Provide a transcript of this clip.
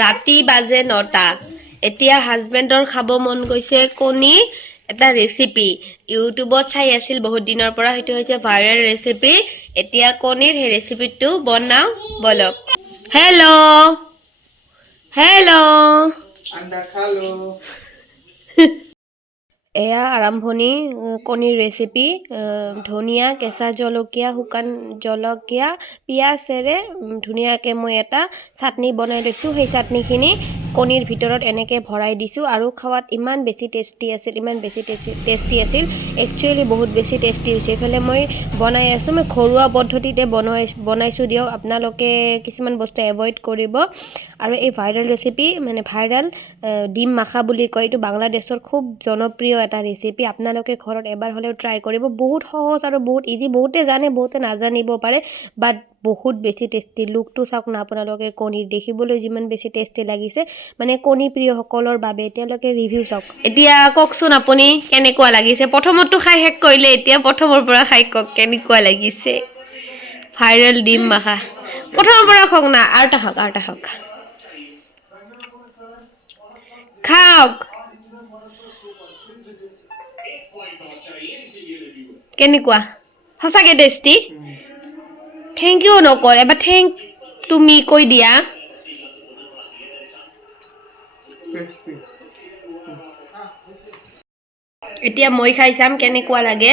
ৰাতি বাজে 9টা এতিয়া হাজবেণ্ডৰ খাব মন গৈছে কণী এটা ৰেচিপি ইউটিউবত চাই আছিল বহুত দিনৰ পৰা সেইটো হৈছে ভাইৰেল ৰেচিপি এতিয়া কণীৰ সেই ৰেচিপিটো বনাও বলক হেল্ল হেল্ল আন্ডা খালো এয়া আৰম্ভণি কণীৰ ৰেচিপি ধনিয়া কেঁচা জলকীয়া শুকান জলকীয়া পিয়াজেৰে ধুনীয়াকৈ মই এটা চাটনি বনাই লৈছোঁ সেই চাটনিখিনি কণীৰ ভিতৰত এনেকৈ ভৰাই দিছোঁ আৰু খাৱাত ইমান বেছি টেষ্টি আছিল একচুৱেলি বহুত বেছি টেষ্টি হৈছে এইফালে মই বনাই আছোঁ মই ঘৰুৱা পদ্ধতিতে বনাইছোঁ দিয়ক আপোনালোকে কিছুমান বস্তু এভইড কৰিব আৰু এই ভাইৰেল ৰেচিপি মানে ভাইৰেল ডিম মাখা বুলি কয় এইটো বাংলাদেশৰ খুব জনপ্ৰিয় এটা ৰেচিপি আপোনালোকে ঘৰত এবাৰ হ'লেও ট্ৰাই কৰিব বহুত সহজ আৰু বহুত ইজি বহুতে জানে বহুতে নাজানিব পাৰে বাট বহুত বেছি টেষ্টি লুকটো চাওক না আপোনালোকে কণীৰ দেখিবলৈ যিমান বেছি টেষ্টি লাগিছে মানে কণী প্ৰিয়সকলৰ বাবে এতিয়ালৈকে ৰিভিউ চাওক এতিয়া কওকচোন আপুনি কেনেকুৱা লাগিছে প্ৰথমতো খাই শেষ কৰিলে এতিয়া প্ৰথমৰ পৰা খাই কওক কেনেকুৱা লাগিছে ভাইৰেল ডিম মাখা প্ৰথমৰ পৰা খাওক না আৰু এটা খাওক খাওক কেনেকুৱা সঁচাকে টেষ্টি থেংক ইউ নকৰে এবাৰ থেংক তুমি কৈ দিয়া এতিয়া মই খাই চাম কেনেকুৱা লাগে